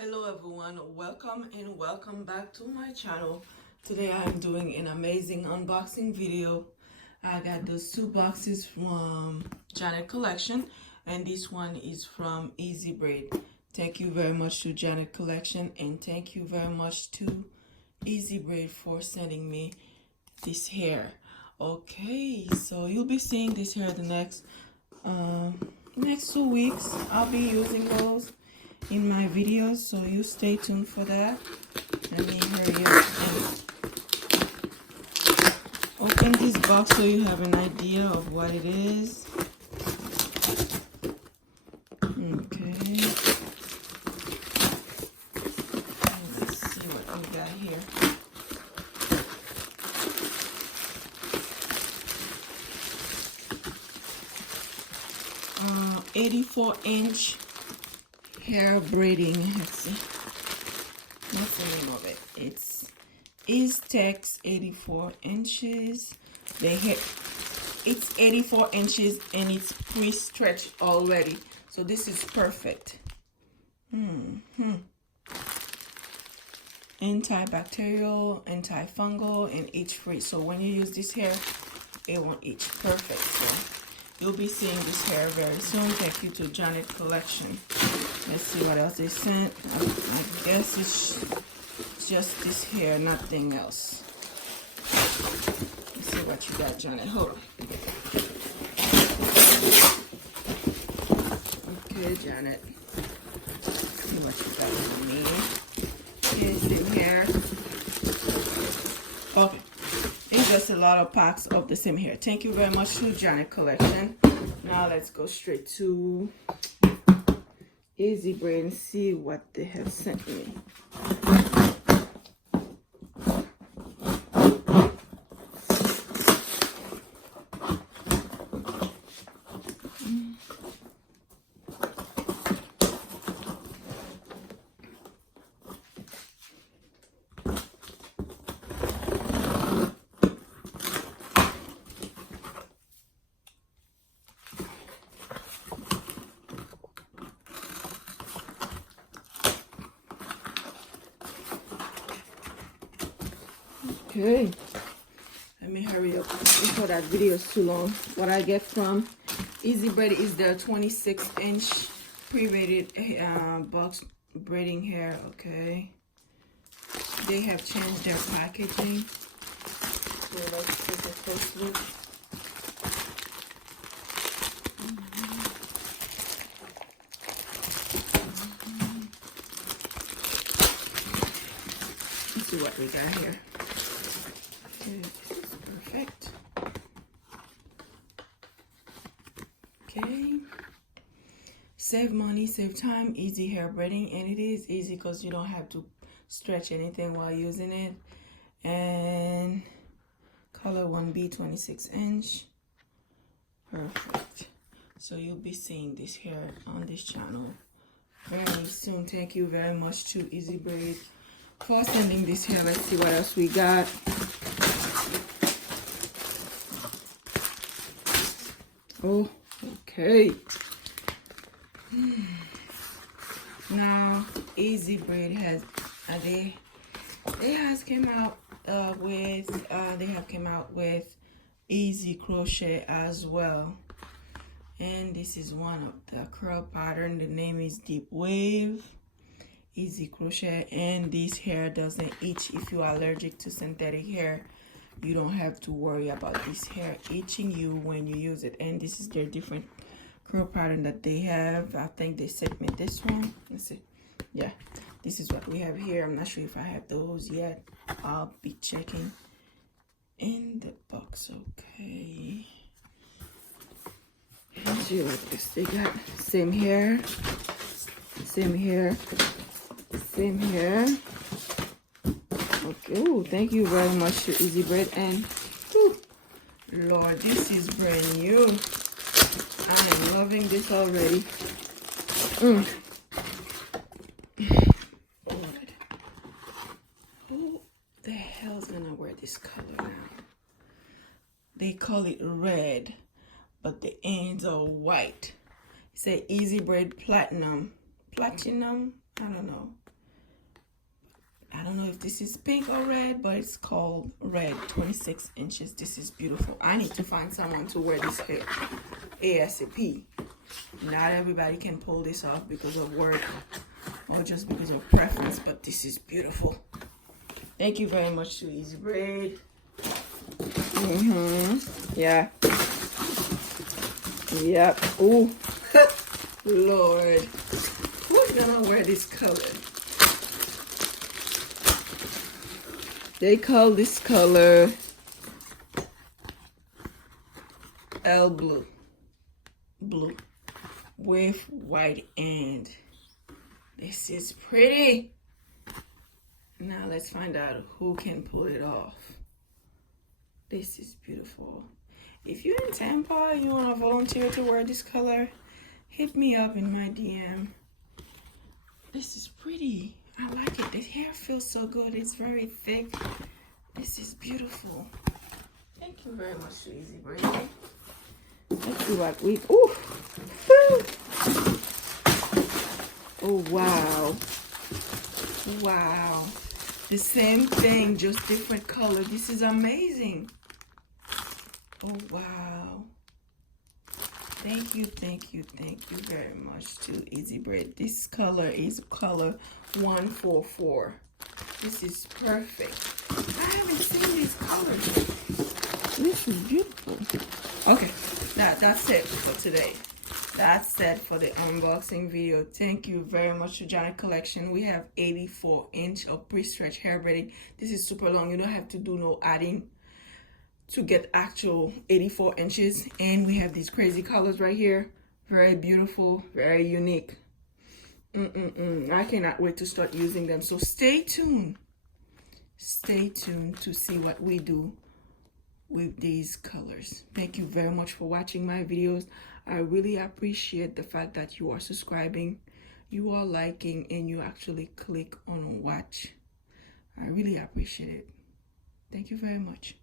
Hello everyone, welcome and welcome back to my channel. Today I'm doing an amazing unboxing video. I got those two boxes from Janet Collection and this one is from Easy Braid. Thank you very much to Janet Collection and thank you very much to Easy Braid for sending me this hair. Okay, so you'll be seeing this hair the next 2 weeks. I'll be using those in my videos, so you stay tuned for that. Let me hurry up and open this box so you have an idea of what it is. Okay, let's see what we got here. 84-inch hair braiding. Let's see, what's the name of it? It's Eastex 84 inches. It's 84 inches and it's pre-stretched already, so this is perfect. Antibacterial, antifungal, and itch free. So when you use this hair, it won't itch. Perfect. So you'll be seeing this hair very soon. Thank you to Janet Collection. Let's see what else they sent. I guess it's just this hair, nothing else. Let's see what you got, Janet. Hold on. Okay, Janet. Let's see what you got for me. Here's the hair. Okay. It's just a lot of packs of the same hair. Thank you very much to Janet Collection. Now let's go straight to Easy Braid and see what they have sent me. Okay, let me hurry up before that video is too long. What I get from Easy Braid is their 26-inch pre-braided box braiding hair. Okay, they have changed their packaging, so let's take a close look. Let's see what we got here. This is perfect. Okay, save money, save time, easy hair braiding, and it is easy because you don't have to stretch anything while using it. And color 1B 26-inch. Perfect. So you'll be seeing this hair on this channel very soon. Thank you very much to Easy Braid for sending this hair. Let's see what else we got. Oh, okay. Now Easy Braid has they have came out with Easy Crochet as well, and this is one of the curl pattern. The name is Deep Wave Easy Crochet, and this hair doesn't itch. If you are allergic to synthetic hair, you don't have to worry about this hair itching you when you use it. And this is their different curl pattern that they have. I think they sent me this one. Let's see. Yeah, this is what we have here. I'm not sure if I have those yet. I'll be checking in the box. Okay, let's see what this. They got same hair, same hair, same hair. Okay, ooh, thank you very much to Easy Braid. And ooh, Lord, this is brand new. I am loving this already. Lord, who the hell's gonna wear this color now? They call it red, but the ends are white. It says Easy Braid Platinum. I don't know. I don't know if this is pink or red, but it's called red. 26 inches. This is beautiful. I need to find someone to wear this hair ASAP. Not everybody can pull this off because of work or just because of preference, but this is beautiful. Thank you very much to Easy Braid. Yeah. Yep. Ooh. Lord. Who's gonna wear this color? They call this color L blue. Blue. With white end. This is pretty. Now let's find out who can pull it off. This is beautiful. If you're in Tampa and you want to volunteer to wear this color, hit me up in my DM. This is pretty. I like it. The hair feels so good. It's very thick. This is beautiful. Thank you very much, Easy Braid. Let's see what we... Ooh! Oh, wow. Wow. The same thing, just different color. This is amazing. Oh, wow. Thank you very much to Easy Braid. This color is color 144. This is perfect. I haven't seen these colors. This is beautiful. Okay, that's it for today. That's it for the unboxing video. Thank you very much to Janet Collection. We have 84-inch of pre-stretch hair braiding. This is super long. You don't have to do no adding to get actual 84 inches. And we have these crazy colors right here. Very beautiful, very unique. I cannot wait to start using them. So stay tuned. Stay tuned to see what we do with these colors. Thank you very much for watching my videos. I really appreciate the fact that you are subscribing, you are liking, and you actually click on watch. I really appreciate it. Thank you very much.